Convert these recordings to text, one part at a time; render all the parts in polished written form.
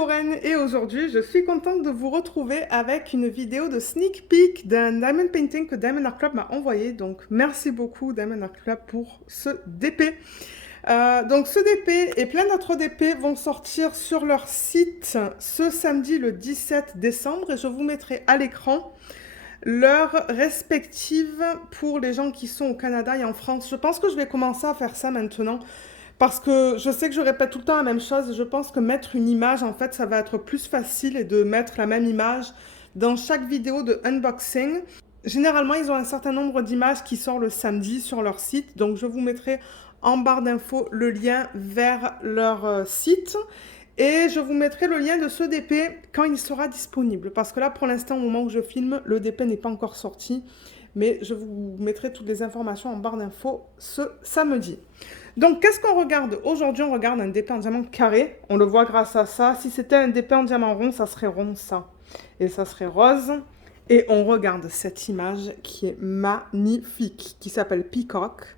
Lorraine et aujourd'hui je suis contente de vous retrouver avec une vidéo de sneak peek d'un diamond painting que Diamond Art Club m'a envoyé. Donc merci beaucoup Diamond Art Club pour ce DP. Donc ce DP et plein d'autres DP vont sortir sur leur site ce samedi le 17 décembre et je vous mettrai à l'écran leurs respectives pour les gens qui sont au Canada et en France. Je pense que je vais commencer à faire ça maintenant. Parce que je sais que je répète tout le temps la même chose et je pense que mettre une image, en fait, ça va être plus facile et de mettre la même image dans chaque vidéo de unboxing. Généralement, ils ont un certain nombre d'images qui sortent le samedi sur leur site. Donc, je vous mettrai en barre d'infos le lien vers leur site. Et je vous mettrai le lien de ce DP quand il sera disponible. Parce que là, pour l'instant, au moment où je filme, le DP n'est pas encore sorti. Mais je vous mettrai toutes les informations en barre d'infos ce samedi. Donc, qu'est-ce qu'on regarde? Aujourd'hui, on regarde un DP en diamant carré. On le voit grâce à ça. Si c'était un DP en diamant rond, ça serait rond, ça. Et ça serait rose. Et on regarde cette image qui est magnifique, qui s'appelle Peacock,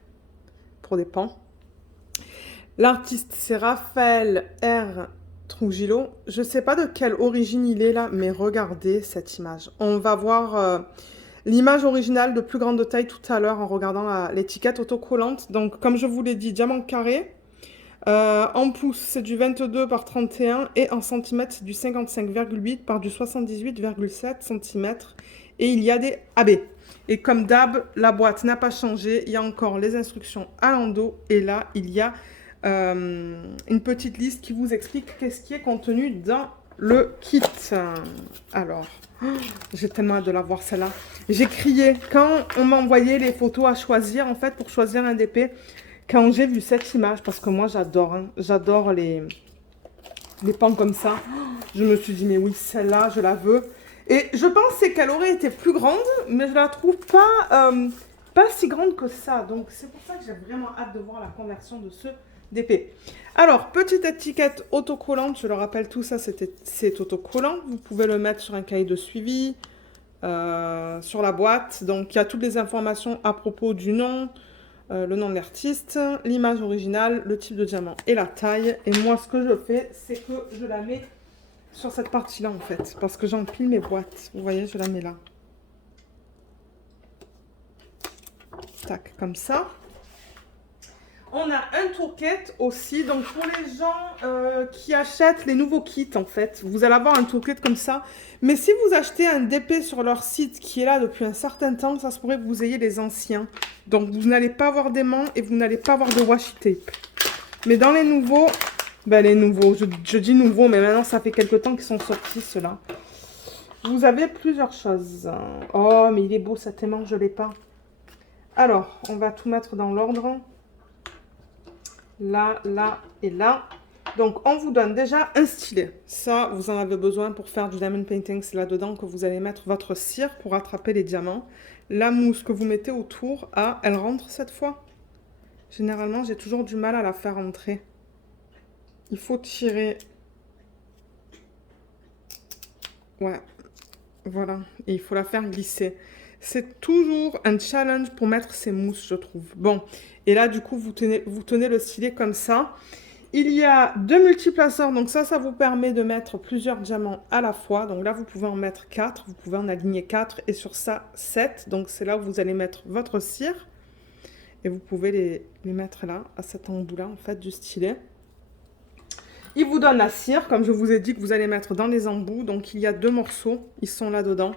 pour des pans. L'artiste, c'est Raphaël R. Trujillo. Je ne sais pas de quelle origine il est là, mais regardez cette image. On va voir... l'image originale de plus grande taille tout à l'heure en regardant l'étiquette autocollante. Donc, comme je vous l'ai dit, diamant carré. En pouces, c'est du 22 par 31 et en centimètres, c'est du 55,8 par du 78,7 cm. Et il y a des AB. Et comme d'hab, la boîte n'a pas changé. Il y a encore les instructions à l'endos. Et là, il y a une petite liste qui vous explique qu'est-ce qui est contenu dans le kit. Alors... j'ai tellement hâte de la voir celle-là. J'ai crié quand on m'a envoyé les photos à choisir, en fait, pour choisir un DP. Quand j'ai vu cette image, parce que moi j'adore, hein, j'adore les pans comme ça. Je me suis dit, mais oui, celle-là, je la veux. Et je pensais qu'elle aurait été plus grande, mais je la trouve pas si grande que ça. Donc c'est pour ça que j'ai vraiment hâte de voir la conversion de ce DP. Alors, petite étiquette autocollante, je le rappelle, tout ça c'est autocollant. Vous pouvez le mettre sur un cahier de suivi, sur la boîte. Donc, il y a toutes les informations à propos du nom, le nom de l'artiste, l'image originale, le type de diamant et la taille. Et moi, ce que je fais, c'est que je la mets sur cette partie-là, en fait, parce que j'empile mes boîtes. Vous voyez, je la mets là. Tac, comme ça. On a un toolkit aussi, donc pour les gens qui achètent les nouveaux kits en fait, vous allez avoir un toolkit comme ça. Mais si vous achetez un DP sur leur site qui est là depuis un certain temps, ça se pourrait que vous ayez les anciens. Donc vous n'allez pas avoir d'aimants et vous n'allez pas avoir de washi tape. Mais dans les nouveaux, je dis nouveaux, mais maintenant ça fait quelques temps qu'ils sont sortis ceux-là. Vous avez plusieurs choses. Oh, mais il est beau cet aimant, je ne l'ai pas. Alors, on va tout mettre dans l'ordre. Là, là et là. Donc, on vous donne déjà un stylet. Ça, vous en avez besoin pour faire du diamond painting. C'est là-dedans que vous allez mettre votre cire pour attraper les diamants. La mousse que vous mettez autour, elle rentre cette fois. Généralement, j'ai toujours du mal à la faire rentrer. Il faut tirer. Ouais, voilà. Et il faut la faire glisser. C'est toujours un challenge pour mettre ces mousses, je trouve. Bon, et là, du coup, vous tenez le stylet comme ça. Il y a deux multiplaceurs, donc ça vous permet de mettre plusieurs diamants à la fois. Donc là, vous pouvez en mettre 4, vous pouvez en aligner 4 et sur ça, 7. Donc c'est là où vous allez mettre votre cire. Et vous pouvez les mettre là, à cet embout-là, en fait, du stylet. Il vous donne la cire, comme je vous ai dit, que vous allez mettre dans les embouts. Donc il y a 2 morceaux, ils sont là-dedans.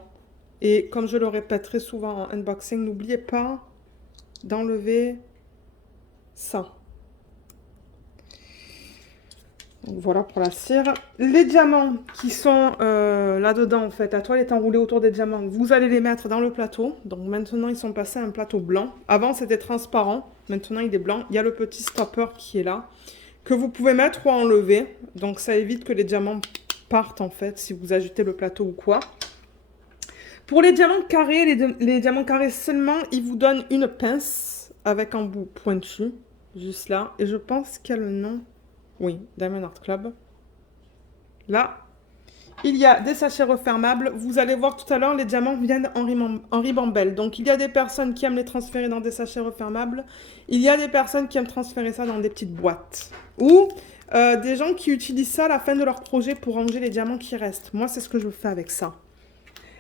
Et comme je le répète très souvent en unboxing, n'oubliez pas d'enlever ça. Donc voilà pour la cire. Les diamants qui sont là-dedans, en fait, la toile est enroulée autour des diamants. Vous allez les mettre dans le plateau. Donc maintenant, ils sont passés à un plateau blanc. Avant, c'était transparent. Maintenant, il est blanc. Il y a le petit stopper qui est là, que vous pouvez mettre ou enlever. Donc ça évite que les diamants partent, en fait, si vous agitez le plateau ou quoi. Pour les diamants carrés, les diamants carrés seulement, ils vous donnent une pince avec un bout pointu, juste là. Et je pense qu'il y a le nom. Oui, Diamond Art Club. Là, il y a des sachets refermables. Vous allez voir tout à l'heure, les diamants viennent en ribambelle. Donc, il y a des personnes qui aiment les transférer dans des sachets refermables. Il y a des personnes qui aiment transférer ça dans des petites boîtes. Ou des gens qui utilisent ça à la fin de leur projet pour ranger les diamants qui restent. Moi, c'est ce que je fais avec ça.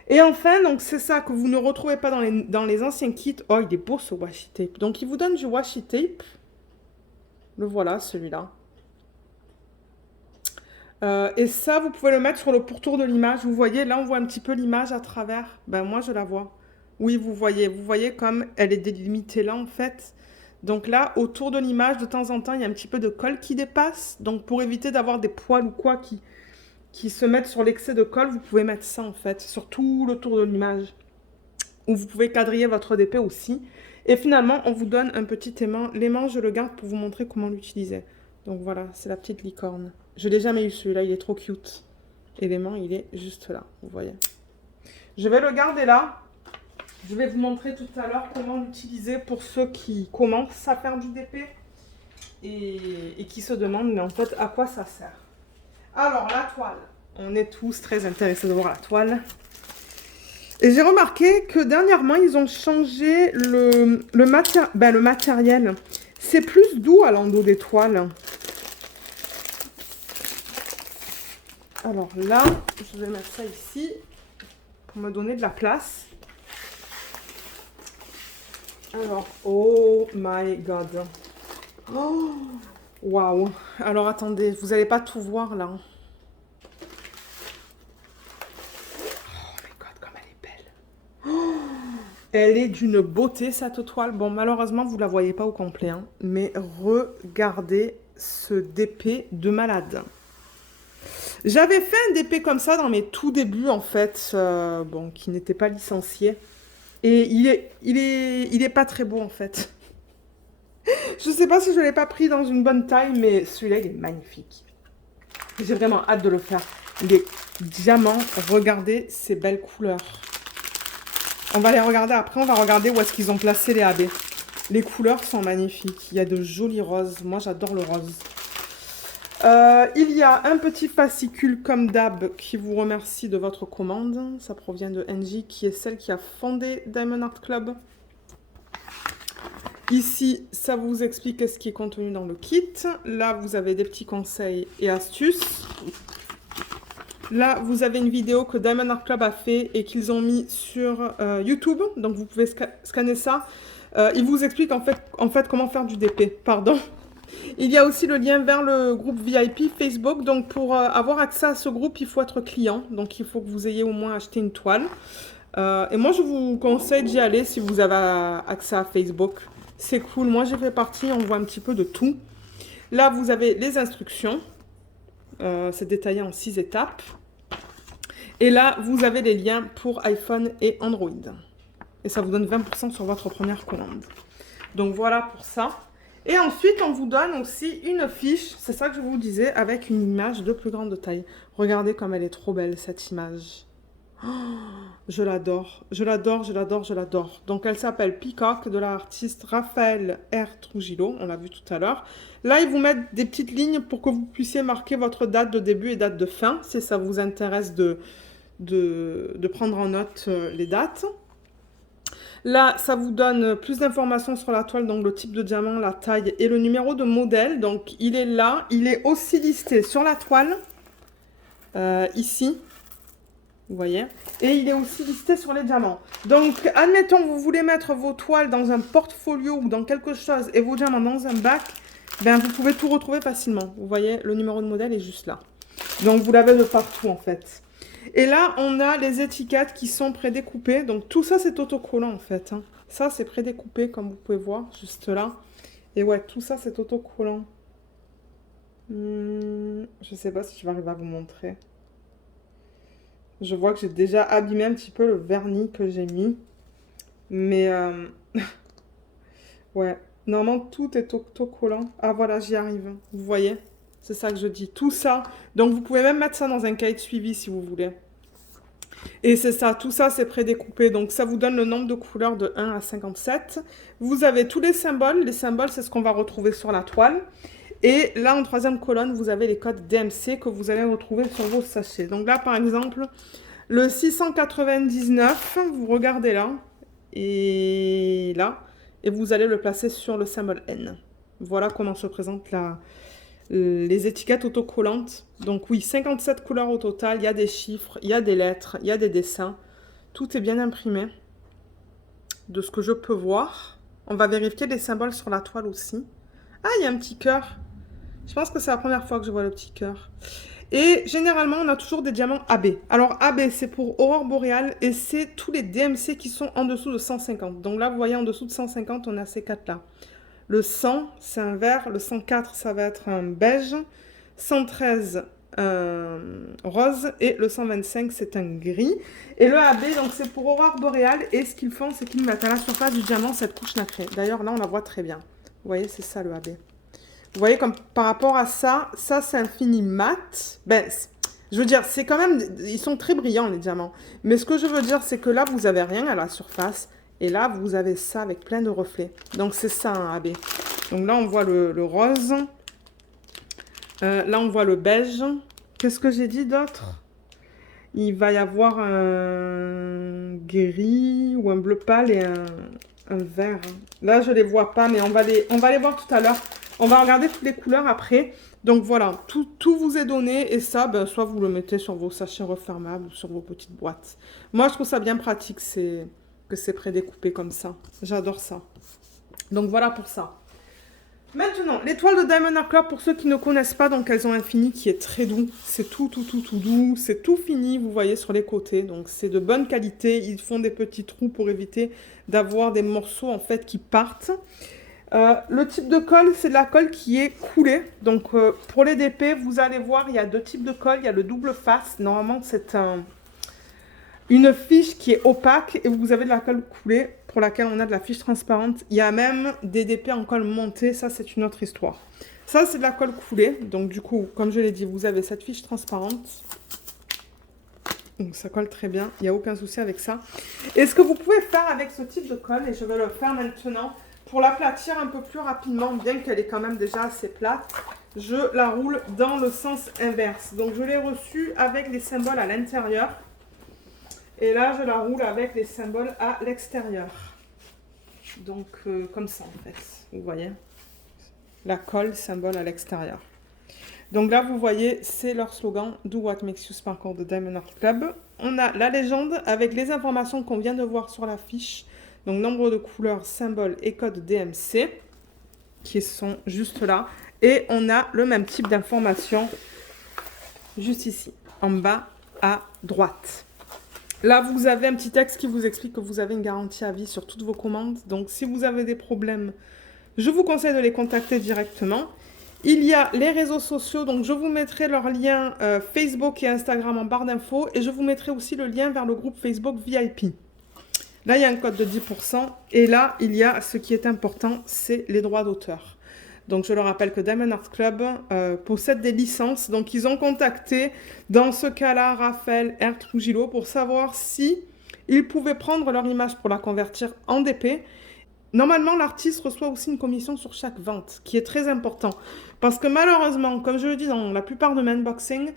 Et enfin, donc c'est ça que vous ne retrouvez pas dans les anciens kits. Oh, il est beau ce washi tape. Donc, il vous donne du washi tape. Le voilà, celui-là. Et ça, vous pouvez le mettre sur le pourtour de l'image. Vous voyez, là, on voit un petit peu l'image à travers. Ben, moi, je la vois. Oui, vous voyez comme elle est délimitée là, en fait. Donc là, autour de l'image, de temps en temps, il y a un petit peu de colle qui dépasse. Donc, pour éviter d'avoir des poils ou quoi qui se mettent sur l'excès de colle, vous pouvez mettre ça, en fait, sur tout le tour de l'image. Ou vous pouvez quadriller votre DP aussi. Et finalement, on vous donne un petit aimant. L'aimant, je le garde pour vous montrer comment l'utiliser. Donc voilà, c'est la petite licorne. Je l'ai jamais eu celui-là, il est trop cute. Et l'aimant, il est juste là, vous voyez. Je vais le garder là. Je vais vous montrer tout à l'heure comment l'utiliser pour ceux qui commencent à faire du DP et qui se demandent, mais en fait, à quoi ça sert. Alors, la toile. On est tous très intéressés de voir la toile. Et j'ai remarqué que dernièrement, ils ont changé le matériel. C'est plus doux à l'endos des toiles. Alors là, je vais mettre ça ici pour me donner de la place. Alors, oh my god. Oh, waouh. Alors attendez, vous n'allez pas tout voir là. Oh my god, comme elle est belle. Oh, elle est d'une beauté cette toile. Bon, malheureusement, vous ne la voyez pas au complet, hein, mais regardez ce DP de malade. J'avais fait un DP comme ça dans mes tout débuts en fait, bon, qui n'était pas licencié. Et il est pas très beau en fait. Je sais pas si je l'ai pas pris dans une bonne taille, mais celui-là il est magnifique. J'ai vraiment hâte de le faire. Il est diamant, regardez ces belles couleurs. On va les regarder après, on va regarder où est-ce qu'ils ont placé les AB. Les couleurs sont magnifiques, il y a de jolis roses, moi j'adore le rose. Il y a un petit fascicule comme d'hab qui vous remercie de votre commande. Ça provient de NJ qui est celle qui a fondé Diamond Art Club. Ici, ça vous explique ce qui est contenu dans le kit. Là, vous avez des petits conseils et astuces. Là, vous avez une vidéo que Diamond Art Club a fait et qu'ils ont mis sur YouTube. Donc, vous pouvez scanner ça. Il vous explique en fait comment faire du DP. Pardon. Il y a aussi le lien vers le groupe VIP Facebook. Donc, pour avoir accès à ce groupe, il faut être client. Donc, il faut que vous ayez au moins acheté une toile. Et moi, je vous conseille d'y aller si vous avez accès à Facebook. C'est cool. Moi, j'ai fait partie. On voit un petit peu de tout. Là, vous avez les instructions. C'est détaillé en 6 étapes. Et là, vous avez les liens pour iPhone et Android. Et ça vous donne 20% sur votre première commande. Donc, voilà pour ça. Et ensuite, on vous donne aussi une fiche, c'est ça que je vous disais, avec une image de plus grande taille. Regardez comme elle est trop belle, cette image. Oh, je l'adore, je l'adore, je l'adore, je l'adore. Donc, elle s'appelle Peacock, de l'artiste Raphaël R. Trujillo, on l'a vu tout à l'heure. Là, ils vous mettent des petites lignes pour que vous puissiez marquer votre date de début et date de fin, si ça vous intéresse de prendre en note les dates. Là, ça vous donne plus d'informations sur la toile, donc le type de diamant, la taille et le numéro de modèle. Donc, il est là. Il est aussi listé sur la toile, ici. Vous voyez. Et il est aussi listé sur les diamants. Donc, admettons, vous voulez mettre vos toiles dans un portfolio ou dans quelque chose et vos diamants dans un bac, ben, vous pouvez tout retrouver facilement. Vous voyez, le numéro de modèle est juste là. Donc, vous l'avez de partout, en fait. Et là, on a les étiquettes qui sont prédécoupées. Donc, tout ça, c'est autocollant, en fait. Hein. Ça, c'est prédécoupé, comme vous pouvez voir, juste là. Et ouais, tout ça, c'est autocollant. Je sais pas si je vais arriver à vous montrer. Je vois que j'ai déjà abîmé un petit peu le vernis que j'ai mis. Mais, ouais. Normalement, tout est autocollant. Ah, voilà, j'y arrive. Vous voyez? C'est ça que je dis. Tout ça. Donc, vous pouvez même mettre ça dans un cahier de suivi si vous voulez. Et c'est ça, tout ça c'est prédécoupé. Donc ça vous donne le nombre de couleurs de 1 à 57. Vous avez tous les symboles. Les symboles, c'est ce qu'on va retrouver sur la toile. Et là, en troisième colonne, vous avez les codes DMC que vous allez retrouver sur vos sachets. Donc là, par exemple, le 699, vous regardez là. Et là. Et vous allez le placer sur le symbole N. Voilà comment se présente les étiquettes autocollantes. Donc oui, 57 couleurs au total, il y a des chiffres, il y a des lettres, il y a des dessins. Tout est bien imprimé, de ce que je peux voir. On va vérifier les symboles sur la toile aussi. Ah, il y a un petit cœur. Je pense que c'est la première fois que je vois le petit cœur. Et généralement, on a toujours des diamants AB. Alors AB, c'est pour Aurore Boréale et c'est tous les DMC qui sont en dessous de 150. Donc là, vous voyez, en dessous de 150, on a ces quatre-là. Le 100, c'est un vert. Le 104, ça va être un beige. 113, un rose. Et le 125, c'est un gris. Et le AB, donc c'est pour Aurore Boréale. Et ce qu'ils font, c'est qu'ils mettent à la surface du diamant cette couche nacrée. D'ailleurs, là, on la voit très bien. Vous voyez, c'est ça le AB. Vous voyez, comme par rapport à ça, ça c'est un fini mat. Ben, je veux dire, c'est quand même, ils sont très brillants les diamants. Mais ce que je veux dire, c'est que là, vous avez rien à la surface. Et là, vous avez ça avec plein de reflets. Donc, c'est ça un AB. Donc là, on voit le rose. Là, on voit le beige. Qu'est-ce que j'ai dit d'autre? Il va y avoir un gris ou un bleu pâle et un vert. Là, je ne les vois pas, mais on va les voir tout à l'heure. On va regarder toutes les couleurs après. Donc voilà, tout vous est donné. Et ça, ben, soit vous le mettez sur vos sachets refermables ou sur vos petites boîtes. Moi, je trouve ça bien pratique que c'est prédécoupé comme ça. J'adore ça. Donc voilà pour ça. Maintenant, l'étoile de Diamond Art Club, pour ceux qui ne connaissent pas, donc elles ont un fini qui est très doux. C'est tout doux. C'est tout fini, vous voyez, sur les côtés. Donc c'est de bonne qualité. Ils font des petits trous pour éviter d'avoir des morceaux, en fait, qui partent. Le type de colle, c'est de la colle qui est coulée. Donc pour les DP, vous allez voir, il y a deux types de colle. Il y a le double face. Normalement, c'est une fiche qui est opaque et vous avez de la colle coulée pour laquelle on a de la fiche transparente. Il y a même des DP en colle montée, ça c'est une autre histoire. Ça c'est de la colle coulée, donc du coup, comme je l'ai dit, vous avez cette fiche transparente. Donc ça colle très bien, il n'y a aucun souci avec ça. Et ce que vous pouvez faire avec ce type de colle, et je vais le faire maintenant, pour l'aplatir un peu plus rapidement, bien qu'elle est quand même déjà assez plate, je la roule dans le sens inverse. Donc je l'ai reçue avec les symboles à l'intérieur. Et là, je la roule avec les symboles à l'extérieur. Donc, comme ça, en fait. Vous voyez? La colle, symbole à l'extérieur. Donc là, vous voyez, c'est leur slogan « Do what makes you sparkle » de Diamond Art Club. On a la légende avec les informations qu'on vient de voir sur la fiche. Donc, nombre de couleurs, symboles et codes DMC qui sont juste là. Et on a le même type d'informations juste ici, en bas à droite. Là, vous avez un petit texte qui vous explique que vous avez une garantie à vie sur toutes vos commandes. Donc, si vous avez des problèmes, je vous conseille de les contacter directement. Il y a les réseaux sociaux. Donc, je vous mettrai leurs liens Facebook et Instagram en barre d'infos. Et je vous mettrai aussi le lien vers le groupe Facebook VIP. Là, il y a un code de 10%. Et là, il y a ce qui est important, c'est les droits d'auteur. Donc, je le rappelle que Diamond Art Club possède des licences. Donc, ils ont contacté, dans ce cas-là, Raphaël R. Trujillo pour savoir si ils pouvaient prendre leur image pour la convertir en DP. Normalement, l'artiste reçoit aussi une commission sur chaque vente, qui est très important. Parce que malheureusement, comme je le dis dans la plupart de mes unboxings,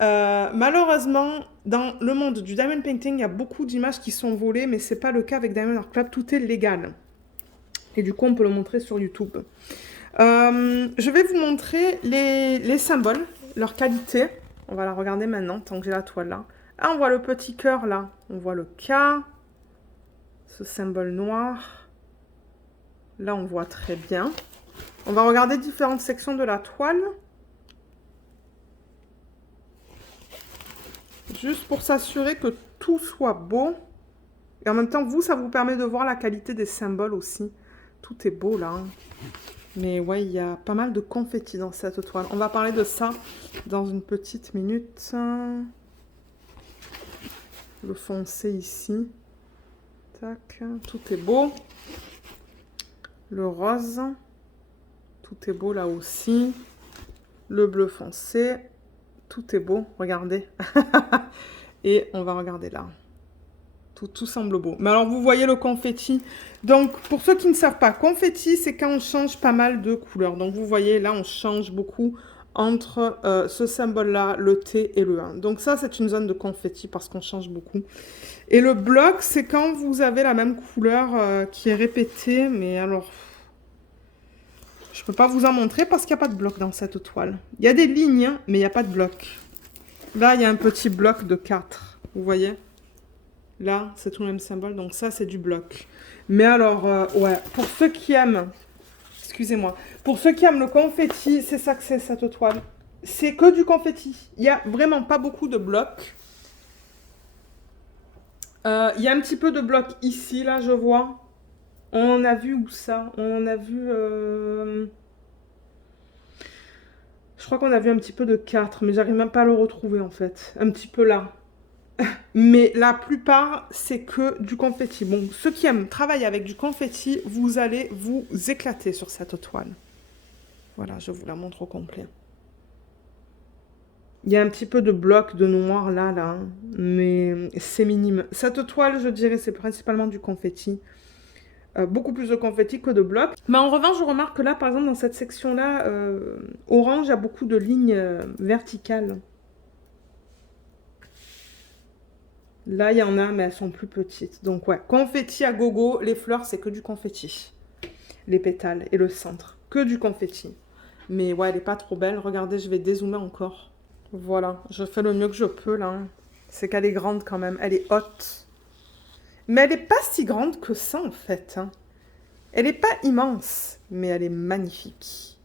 malheureusement, dans le monde du diamond painting, il y a beaucoup d'images qui sont volées, mais ce n'est pas le cas avec Diamond Art Club. Tout est légal. Et du coup, on peut le montrer sur YouTube. Je vais vous montrer les symboles, leur qualité. On va la regarder maintenant, tant que j'ai la toile là. Ah, on voit le petit cœur là. On voit le K. Ce symbole noir. Là, on voit très bien. On va regarder différentes sections de la toile. Juste pour s'assurer que tout soit beau. Et en même temps, vous, ça vous permet de voir la qualité des symboles aussi. Tout est beau là. Hein. Mais ouais, il y a pas mal de confettis dans cette toile. On va parler de ça dans une petite minute. Le foncé ici. Tac, tout est beau. Le rose. Tout est beau là aussi. Le bleu foncé. Tout est beau, regardez. Et on va regarder là. Tout semble beau. Mais alors, vous voyez le confetti. Donc, pour ceux qui ne savent pas, confetti, c'est quand on change pas mal de couleurs. Donc, vous voyez, là, on change beaucoup entre ce symbole-là, le T et le 1. Donc, ça, c'est une zone de confetti parce qu'on change beaucoup. Et le bloc, c'est quand vous avez la même couleur qui est répétée. Mais alors, Je peux pas vous en montrer parce qu'il n'y a pas de bloc dans cette toile. Il y a des lignes, mais il n'y a pas de bloc. Là, il y a un petit bloc de 4. Vous voyez? Là, c'est tout le même symbole. Donc ça, c'est du bloc. Mais alors, ouais, pour ceux qui aiment... Excusez-moi. Pour ceux qui aiment le confetti, c'est ça que c'est cette toile. C'est que du confetti. Il n'y a vraiment pas beaucoup de blocs. Il y a un petit peu de bloc ici, là, je vois. On a vu où ça? On a vu... Je crois qu'on a vu un petit peu de 4, mais j'arrive même pas à le retrouver, en fait. Un petit peu là. Mais la plupart, c'est que du confetti. Bon, ceux qui aiment travailler avec du confetti, vous allez vous éclater sur cette toile. Voilà, je vous la montre au complet. Il y a un petit peu de bloc de noir là, hein, mais c'est minime. Cette toile, je dirais, c'est principalement du confetti. Beaucoup plus de confetti que de blocs. Mais en revanche, je remarque que là, par exemple, dans cette section-là, orange, il y a beaucoup de lignes verticales. Là, il y en a, mais elles sont plus petites. Donc, ouais, confetti à gogo. Les fleurs, c'est que du confetti. Les pétales et le centre, que du confetti. Mais ouais, elle n'est pas trop belle. Regardez, je vais dézoomer encore. Voilà, je fais le mieux que je peux, là. C'est qu'elle est grande quand même. Elle est haute. Mais elle n'est pas si grande que ça, en fait. Hein. Elle n'est pas immense, mais elle est magnifique.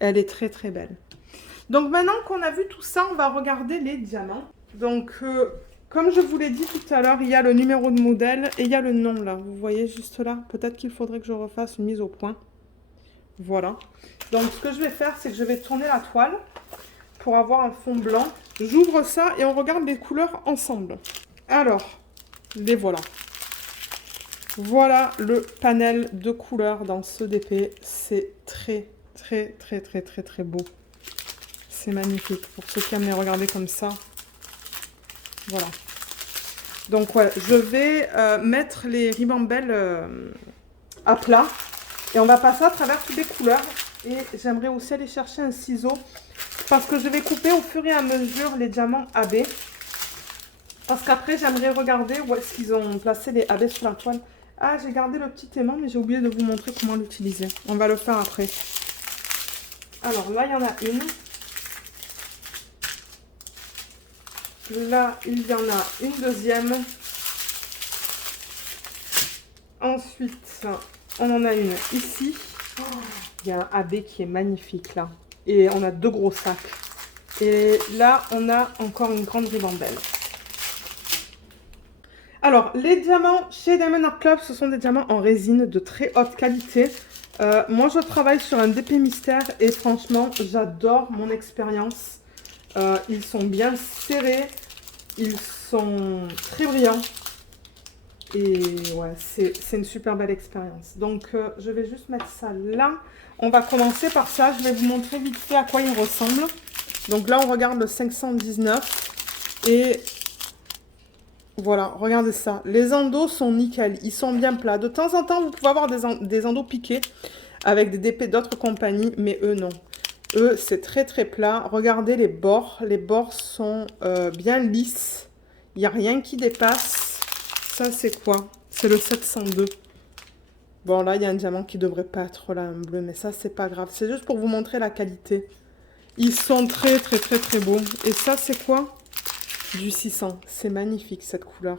Elle est très, très belle. Donc, maintenant qu'on a vu tout ça, on va regarder les diamants. Donc, comme je vous l'ai dit tout à l'heure, il y a le numéro de modèle et il y a le nom, là. Vous voyez juste là. Peut-être qu'il faudrait que je refasse une mise au point. Voilà. Donc, ce que je vais faire, c'est que je vais tourner la toile pour avoir un fond blanc. J'ouvre ça et on regarde les couleurs ensemble. Alors, les voilà. Voilà le panel de couleurs dans ce DP. C'est très, très, très, très, très, très beau. C'est magnifique. Pour ceux qui aiment les regarder comme ça. Voilà. Donc, ouais, je vais mettre les ribambelles à plat. Et on va passer à travers toutes les couleurs. Et j'aimerais aussi aller chercher un ciseau. Parce que je vais couper au fur et à mesure les diamants AB. Parce qu'après, j'aimerais regarder où est-ce qu'ils ont placé les AB sur la toile. Ah, j'ai gardé le petit aimant, mais j'ai oublié de vous montrer comment l'utiliser. On va le faire après. Alors, là, il y en a une. Là, il y en a une deuxième. Ensuite, on en a une ici. Oh, il y a un AB qui est magnifique, là. Et on a 2 gros sacs. Et là, on a encore une grande ribambelle. Alors, les diamants chez Diamond Art Club, ce sont des diamants en résine de très haute qualité. Moi, je travaille sur un DP mystère et franchement, j'adore mon expérience. Ils sont bien serrés, ils sont très brillants. Et ouais, c'est une super belle expérience. Donc, je vais juste mettre ça là. On va commencer par ça. Je vais vous montrer vite fait à quoi il ressemble. Donc là, on regarde le 519. Et voilà, regardez ça. Les endos sont nickel. Ils sont bien plats. De temps en temps, vous pouvez avoir des endos piqués avec des DP d'autres compagnies. Mais eux, non. Eux, c'est très très plat. Regardez les bords. Les bords sont bien lisses. Il n'y a rien qui dépasse. Ça, c'est quoi? C'est le 702. Bon, là, il y a un diamant qui devrait pas être là, un bleu. Mais ça, c'est pas grave. C'est juste pour vous montrer la qualité. Ils sont très, très, très, très beaux. Et ça, c'est quoi? Du 600. C'est magnifique, cette couleur.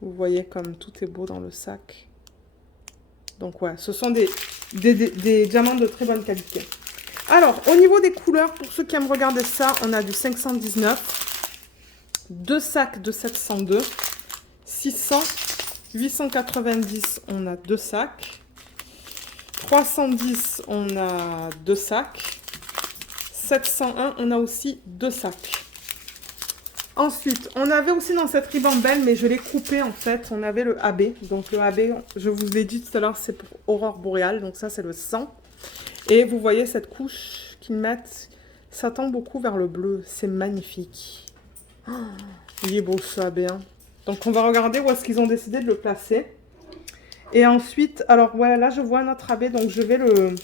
Vous voyez comme tout est beau dans le sac. Donc, ouais, ce sont des diamants de très bonne qualité. Alors, au niveau des couleurs, pour ceux qui aiment regarder ça, on a du 519. 2 sacs de 702. 600. 890, on a 2 sacs. 310, on a 2 sacs. 701, on a aussi 2 sacs. Ensuite, on avait aussi dans cette ribambelle, mais je l'ai coupé en fait, on avait le AB. Donc le AB, je vous l'ai dit tout à l'heure, c'est pour Aurore Boréale, donc ça c'est le 100. Et vous voyez cette couche qu'ils mettent, ça tend beaucoup vers le bleu, c'est magnifique. Oh, il est beau ce AB, hein. Donc, on va regarder où est-ce qu'ils ont décidé de le placer. Et ensuite, alors, ouais, là, je vois un autre AB, donc je vais le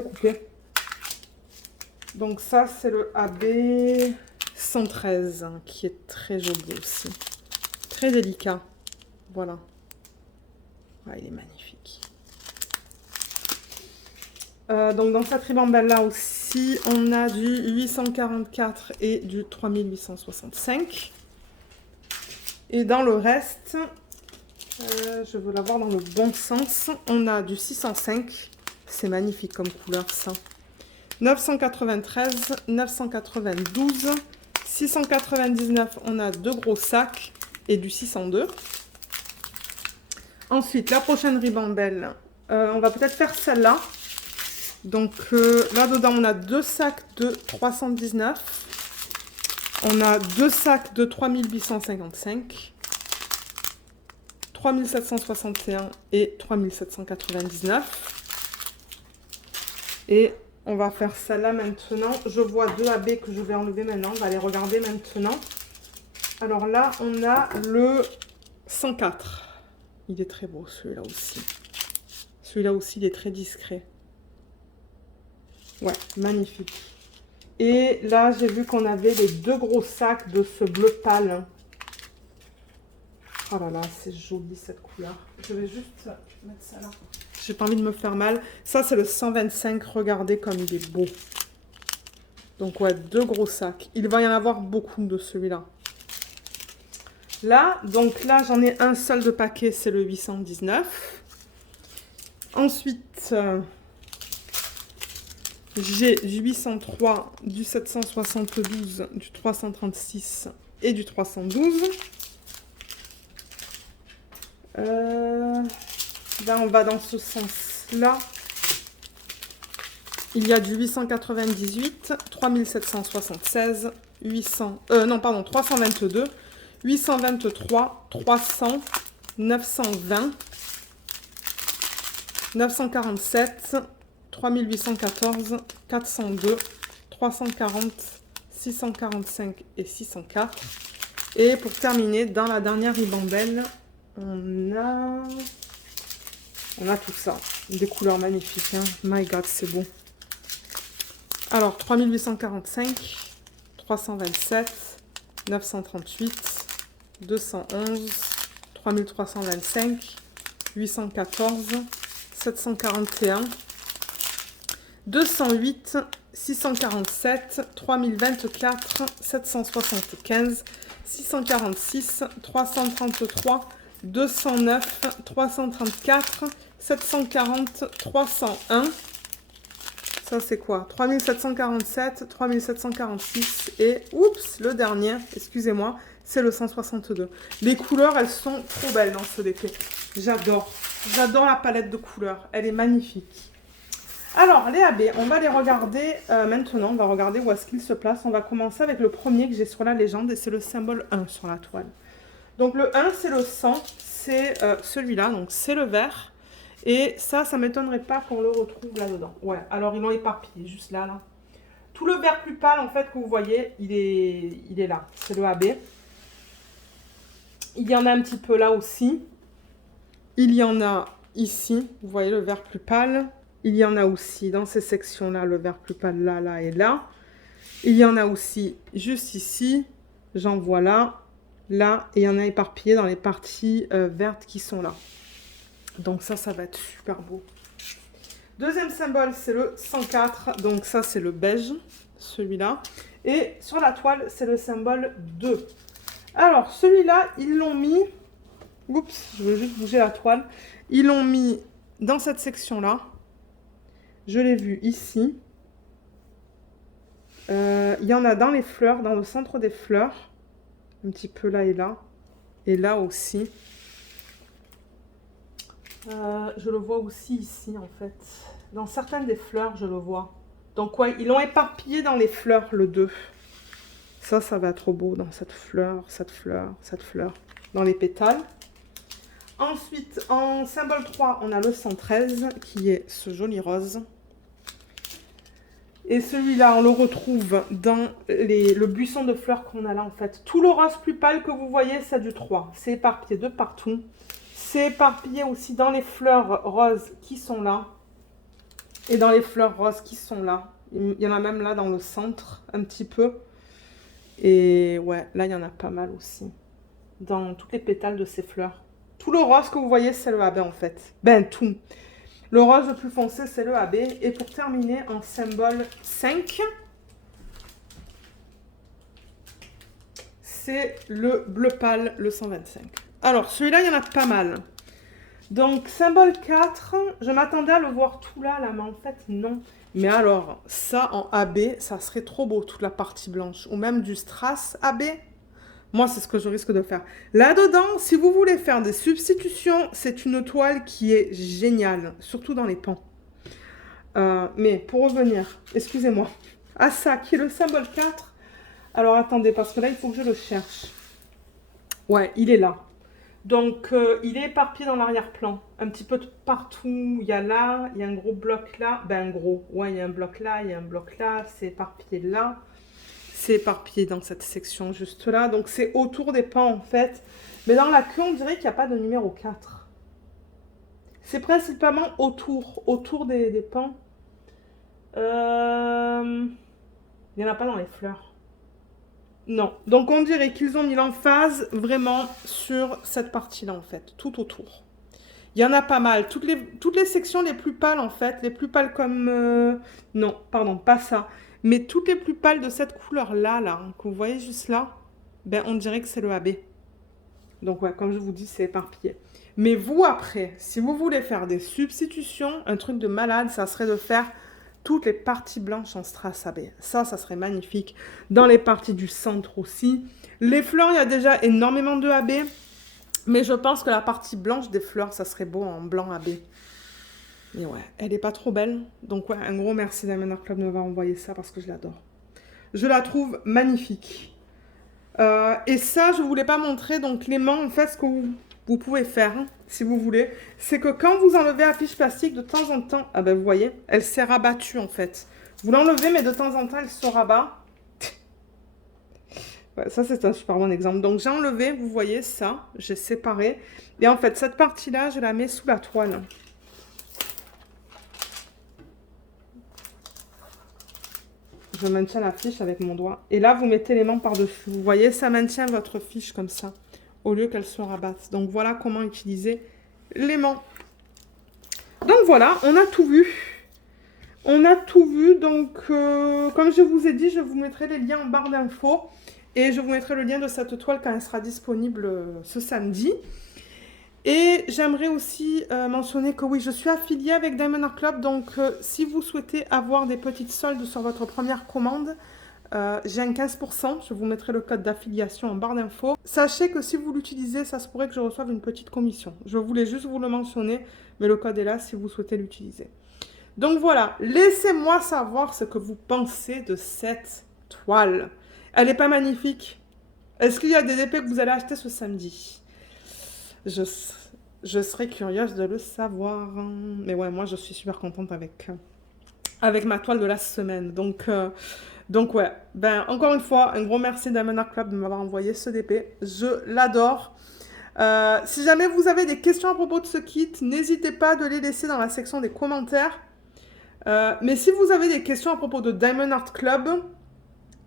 couper. Donc, ça, c'est le AB 113, hein, qui est très joli aussi. Très délicat. Voilà. Ouais, il est magnifique. Donc dans cette ribambelle là aussi, on a du 844 et du 3865. Et dans le reste, je veux l'avoir dans le bon sens, on a du 605. C'est magnifique comme couleur ça. 993, 992, 699, on a 2 gros sacs et du 602. Ensuite, la prochaine ribambelle, on va peut-être faire celle-là. Donc là-dedans, on a 2 sacs de 319. On a 2 sacs de 3855. 3761 et 3799. Et on va faire celle-là maintenant. Je vois 2 AB que je vais enlever maintenant. On va les regarder maintenant. Alors là, on a le 104. Il est très beau, celui-là aussi. Celui-là aussi, il est très discret. Ouais, magnifique. Et là, j'ai vu qu'on avait les 2 gros sacs de ce bleu pâle. Oh là là, c'est joli cette couleur. Je vais juste mettre ça là. J'ai pas envie de me faire mal. Ça, c'est le 125. Regardez comme il est beau. Donc ouais, 2 gros sacs. Il va y en avoir beaucoup de celui-là. Là, donc là, j'en ai un seul de paquet, c'est le 819. Ensuite, j'ai du 803, du 772, du 336 et du 312. Là, on va dans ce sens-là. Il y a du 898, 3776, 322, 823, 300, 920, 947, 3814, 402, 340, 645 et 604. Et pour terminer, dans la dernière ribambelle, on a tout ça. Des couleurs magnifiques. Hein. My God, c'est beau. Alors, 3845, 327, 938, 211, 3325, 814, 741, 208, 647, 3024, 775, 646, 333, 209, 334, 740, 301. Ça, c'est quoi? 3747, 3746 et, oups, le dernier, excusez-moi, c'est le 162. Les couleurs, elles sont trop belles dans ce DP. J'adore. J'adore la palette de couleurs. Elle est magnifique. Alors, les AB, on va les regarder maintenant. On va regarder où est-ce qu'ils se placent. On va commencer avec le premier que j'ai sur la légende et c'est le symbole 1 sur la toile. Donc, le 1, c'est le 100. C'est celui-là. Donc, c'est le vert. Et ça m'étonnerait pas qu'on le retrouve là-dedans. Ouais, alors ils l'ont éparpillé juste là, là. Tout le vert plus pâle, en fait, que vous voyez, il est là. C'est le AB. Il y en a un petit peu là aussi. Il y en a ici. Vous voyez le vert plus pâle. Il y en a aussi dans ces sections-là, le vert plus pâle là, là et là. Il y en a aussi juste ici. J'en vois là, là. Et il y en a éparpillé dans les parties vertes qui sont là. Donc ça va être super beau. Deuxième symbole, c'est le 104. Donc ça, c'est le beige, celui-là. Et sur la toile, c'est le symbole 2. Alors, celui-là, ils l'ont mis... Oups, je veux juste bouger la toile. Ils l'ont mis dans cette section-là. Je l'ai vu ici. Il y en a dans les fleurs, dans le centre des fleurs. Un petit peu là et là. Et là aussi. Je le vois aussi ici, en fait. Dans certaines des fleurs, je le vois. Donc, ouais, ils l'ont éparpillé dans les fleurs, le 2. Ça va être trop beau dans cette fleur, cette fleur, cette fleur. Dans les pétales. Ensuite, en symbole 3, on a le 113, qui est ce joli rose. Et celui-là, on le retrouve dans le buisson de fleurs qu'on a là, en fait. Tout le rose plus pâle que vous voyez, c'est du 3. C'est éparpillé de partout. C'est éparpillé aussi dans les fleurs roses qui sont là. Et dans les fleurs roses qui sont là. Il y en a même là dans le centre, un petit peu. Et ouais, là, il y en a pas mal aussi. Dans toutes les pétales de ces fleurs. Tout le rose que vous voyez, c'est le AB en fait. Ben, tout. Le rose le plus foncé, c'est le AB. Et pour terminer, en symbole 5, c'est le bleu pâle, le 125. Alors, celui-là, il y en a pas mal. Donc, symbole 4, je m'attendais à le voir tout là, mais en fait, non. Mais alors, ça en AB, ça serait trop beau, toute la partie blanche. Ou même du strass AB. Moi, c'est ce que je risque de faire. Là-dedans, si vous voulez faire des substitutions, c'est une toile qui est géniale, surtout dans les pans. Mais pour revenir, excusez-moi, à ça, qui est le symbole 4. Alors, attendez, parce que là, il faut que je le cherche. Ouais, il est là. Donc, il est éparpillé dans l'arrière-plan. Un petit peu de partout. Il y a là, il y a un gros bloc là. Ben, gros. Ouais, il y a un bloc là, il y a un bloc là. C'est éparpillé là. C'est éparpillé dans cette section juste là. Donc, c'est autour des pans, en fait. Mais dans la queue, on dirait qu'il n'y a pas de numéro 4. C'est principalement autour des pans. Il n'y en a pas dans les fleurs. Non. Donc, on dirait qu'ils ont mis l'emphase vraiment sur cette partie-là, en fait. Tout autour. Il y en a pas mal. Toutes les sections les plus pâles, en fait. Les plus pâles comme... Non, pardon, pas ça. Mais toutes les plus pâles de cette couleur-là, là, que vous voyez juste là, ben, on dirait que c'est le AB. Donc, ouais, comme je vous dis, c'est éparpillé. Mais vous, après, si vous voulez faire des substitutions, un truc de malade, ça serait de faire toutes les parties blanches en strass AB. Ça serait magnifique. Dans les parties du centre aussi. Les fleurs, il y a déjà énormément de AB. Mais je pense que la partie blanche des fleurs, ça serait beau en blanc AB. Mais ouais, elle est pas trop belle. Donc ouais, un gros merci Diamond Art Club de m'avoir envoyé ça parce que je l'adore. Je la trouve magnifique. Et ça, je ne voulais pas montrer. Donc les mains, en fait, ce que vous pouvez faire, hein, si vous voulez, c'est que quand vous enlevez la fiche plastique, de temps en temps, ah ben vous voyez, elle s'est rabattue en fait. Vous l'enlevez, mais de temps en temps, elle se rabat. Ouais, ça, c'est un super bon exemple. Donc, j'ai enlevé, vous voyez ça, j'ai séparé. Et en fait, cette partie-là, je la mets sous la toile. Je maintiens la fiche avec mon doigt. Et là, vous mettez les mains par-dessus. Vous voyez, ça maintient votre fiche comme ça, au lieu qu'elle se rabatte. Donc, voilà comment utiliser l'aimant. Donc, voilà, on a tout vu. On a tout vu. Donc, comme je vous ai dit, je vous mettrai les liens en barre d'infos. Et je vous mettrai le lien de cette toile quand elle sera disponible ce samedi. Et j'aimerais aussi mentionner que oui, je suis affiliée avec Diamond Art Club. Donc, si vous souhaitez avoir des petites soldes sur votre première commande, j'ai un 15%. Je vous mettrai le code d'affiliation en barre d'infos. Sachez que si vous l'utilisez, ça se pourrait que je reçoive une petite commission. Je voulais juste vous le mentionner, mais le code est là si vous souhaitez l'utiliser. Donc voilà, laissez-moi savoir ce que vous pensez de cette toile. Elle n'est pas magnifique? Est-ce qu'il y a des épées que vous allez acheter ce samedi? Je serais curieuse de le savoir. Mais ouais, moi, je suis super contente avec ma toile de la semaine. Donc ouais, ben, encore une fois, un gros merci Diamond Art Club de m'avoir envoyé ce DP. Je l'adore. Si jamais vous avez des questions à propos de ce kit, n'hésitez pas de les laisser dans la section des commentaires. Mais si vous avez des questions à propos de Diamond Art Club,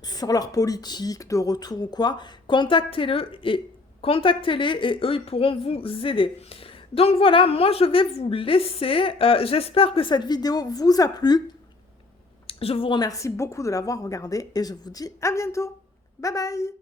sur leur politique de retour ou quoi, contactez-les et eux, ils pourront vous aider. Donc voilà, moi je vais vous laisser. J'espère que cette vidéo vous a plu. Je vous remercie beaucoup de l'avoir regardée et je vous dis à bientôt. Bye bye!